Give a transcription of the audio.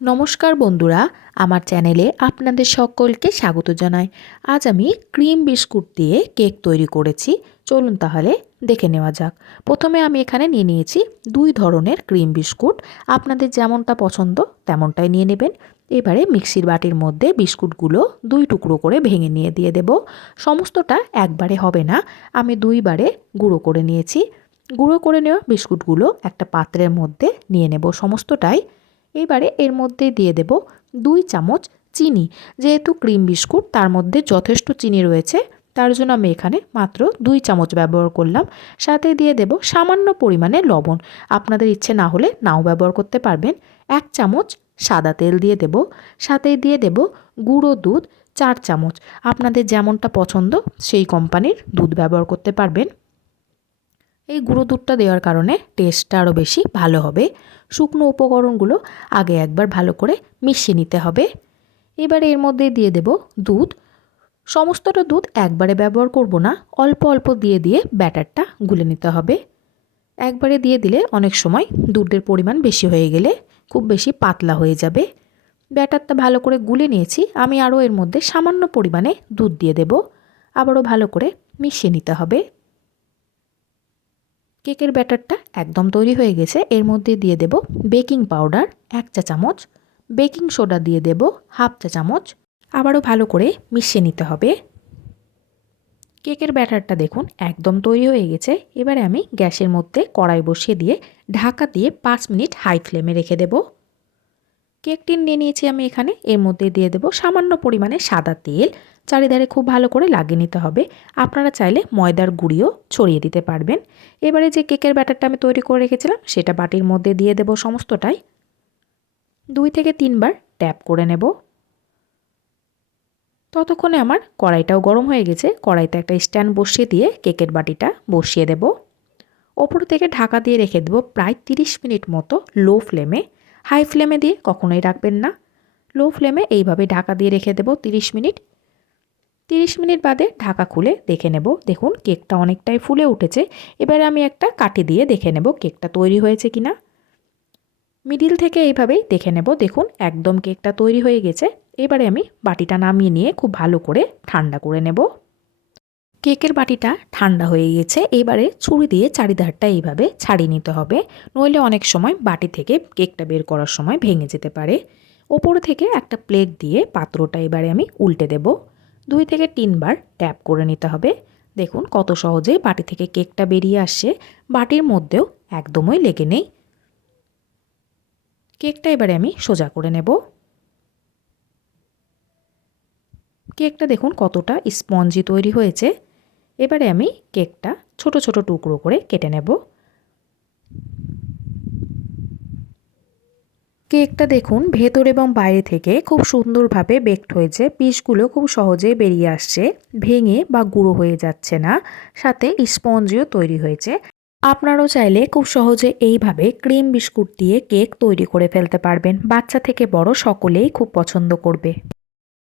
নমস্কার বন্ধুরা, আমার চ্যানেলে আপনাদের সকলকে স্বাগত জানাই। আজ আমি ক্রিম বিস্কুট দিয়ে কেক তৈরি করেছি। চলুন তাহলে দেখে নেওয়া যাক। প্রথমে আমি এখানে নিয়ে নিয়েছি 2 ধরনের ক্রিম বিস্কুট। আপনাদের যেমনটা পছন্দ তেমনটাই নিয়ে নেবেন। এবারে মিক্সির বাটির মধ্যে বিস্কুটগুলো 2 টুকরো করে ভেঙে নিয়ে দিয়ে দেব। সমস্তটা একবারে হবে না, আমি 2 বারে গুঁড়ো করে নিয়েছি। গুঁড়ো করে নেওয়া বিস্কুটগুলো একটা পাত্রের মধ্যে নিয়ে নেব সমস্তটাই। এবারে এর মধ্যে দিয়ে দেব 2 চামচ চিনি। যেহেতু ক্রিম বিস্কুট তার মধ্যে যথেষ্ট চিনি রয়েছে, তার জন্য আমি এখানে মাত্র 2 চামচ ব্যবহার করলাম। সাথে দিয়ে দেব সামান্য পরিমাণে লবণ, আপনাদের ইচ্ছে না হলে নাও ব্যবহার করতে পারবেন। 1 চামচ সাদা তেল দিয়ে দেব। সাথে দিয়ে দেব গুঁড়ো দুধ 4 চামচ, আপনাদের যেমনটা পছন্দ সেই কোম্পানির দুধ ব্যবহার করতে পারবেন। এই গুঁড়ো দুধটা দেওয়ার কারণে টেস্টটা আরও বেশি ভালো হবে। শুকনো উপকরণগুলো আগে একবার ভালো করে মিশিয়ে নিতে হবে। এবারে এর মধ্যে দিয়ে দেব দুধ। সমস্তটা দুধ একবারে ব্যবহার করব না, অল্প অল্প দিয়ে দিয়ে ব্যাটারটা গুলে নিতে হবে। একবারে দিয়ে দিলে অনেক সময় দুধের পরিমাণ বেশি হয়ে গেলে খুব বেশি পাতলা হয়ে যাবে। ব্যাটারটা ভালো করে গুলে নিয়েছি, আমি আরও এর মধ্যে সামান্য পরিমাণে দুধ দিয়ে দেব। আবারও ভালো করে মিশিয়ে নিতে হবে। কেকের ব্যাটারটা একদম তৈরি হয়ে গেছে। এর মধ্যে দিয়ে দেব বেকিং পাউডার 1 চা চামচ, বেকিং সোডা দিয়ে দেব 1/2 চা চামচ। আবারও ভালো করে মিশিয়ে নিতে হবে। কেকের ব্যাটারটা দেখুন একদম তৈরি হয়ে গেছে। এবারে আমি গ্যাসের মধ্যে কড়াই বসিয়ে দিয়ে ঢাকা দিয়ে 5 মিনিট হাই ফ্লেমে রেখে দেব। কেক টিন নিয়ে নিয়েছি আমি এখানে, এর মধ্যে দিয়ে দেব সামান্য পরিমাণে সাদা তেল। চারিধারে খুব ভালো করে লাগিয়ে নিতে হবে। আপনারা চাইলে ময়দার গুঁড়িও ছড়িয়ে দিতে পারবেন। এবারে যে কেকের ব্যাটারটা আমি তৈরি করে রেখেছিলাম সেটা বাটির মধ্যে দিয়ে দেব সমস্তটাই। 2 থেকে 3 বার ট্যাপ করে নেব। ততক্ষণে আমার কড়াইটাও গরম হয়ে গেছে। কড়াইতে একটা স্ট্যান্ড বসিয়ে দিয়ে কেকের বাটিটা বসিয়ে দেব। ওপর থেকে ঢাকা দিয়ে রেখে দেব প্রায় 30 মিনিট মতো লো ফ্লেমে। হাই ফ্লেমে দিয়ে কখনোই রাখবেন না। লো ফ্লেমে এইভাবে ঢাকা দিয়ে রেখে দেব 30 মিনিট। 30 মিনিট বাদে ঢাকা খুলে দেখে নেব। দেখুন কেকটা অনেকটাই ফুলে উঠেছে। এবারে আমি একটা কাঠি দিয়ে দেখে নেব কেকটা তৈরি হয়েছে কিনা। মিডিল থেকে এইভাবেই দেখে নেব। দেখুন একদম কেকটা তৈরি হয়ে গেছে। এবারে আমি বাটিটা নামিয়ে নিয়ে খুব ভালো করে ঠান্ডা করে নেব। কেকের বাটিটা ঠান্ডা হয়ে গেছে। এবারে ছুরি দিয়ে চারিধারটা এইভাবে ছাড়িয়ে নিতে হবে, নইলে অনেক সময় বাটি থেকে কেকটা বের করার সময় ভেঙে যেতে পারে। ওপর থেকে একটা প্লেট দিয়ে পাত্রটা এবারে আমি উল্টে দেব। 2 থেকে 3 বার ট্যাপ করে নিতে হবে। দেখুন কত সহজেই বাটি থেকে কেকটা বেরিয়ে আসছে, বাটির মধ্যেও একদমই লেগে নেই। কেকটা এবারে আমি সোজা করে নেব। কেকটা দেখুন কতটা স্পঞ্জি তৈরি হয়েছে। এবারে আমি কেকটা ছোট ছোট টুকরো করে কেটে নেব। কেকটা দেখুন ভেতর এবং বাইরে থেকে খুব সুন্দরভাবে বেকড হয়েছে। পিসগুলো খুব সহজেই বেরিয়ে আসছে, ভেঙে বা গুঁড়ো হয়ে যাচ্ছে না। সাথে স্পঞ্জিও তৈরি হয়েছে। আপনারাও চাইলে খুব সহজে এইভাবে ক্রিম বিস্কুট দিয়ে কেক তৈরি করে ফেলতে পারবেন। বাচ্চা থেকে বড় সকলেই খুব পছন্দ করবে।